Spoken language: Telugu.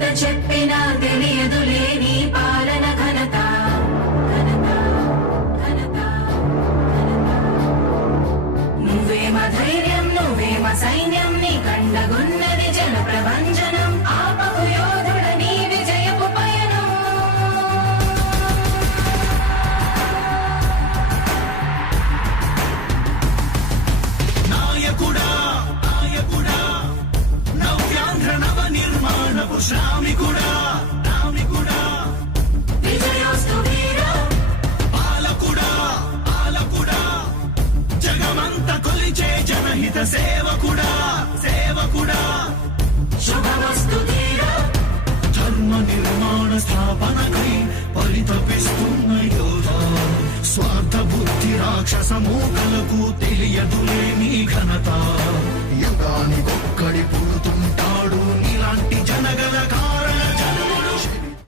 ఎంత చెప్పినా తెలియదులే నీ పాలన ఘనత నువ్వేమ ధైర్యం నువ్వేమ సైన్యం నీ కండగున్నది జన ప్రభంజనం ఆపకు యోధుడ నీ విజయపు పయనం నాయకుడా నాయకుడా నవ్యాంధ్ర నవ నిర్మాణపు శ్రామికుడా రామికుడా విజయోస్తు వీర పాలకుడా పాలకుడా జగమంత కొలిచే జనహిత సేవకుడా సేవకుడా శుభమస్తు ధీర ధర్మ నిర్మాణ స్థాపనకై పరితపిస్తున్న యోధ స్వార్థ బుద్ధి రాక్షస మూకలకు తెలియదులే నీ ఘనత యుగానికొక్కడి పుడుతుంటాడు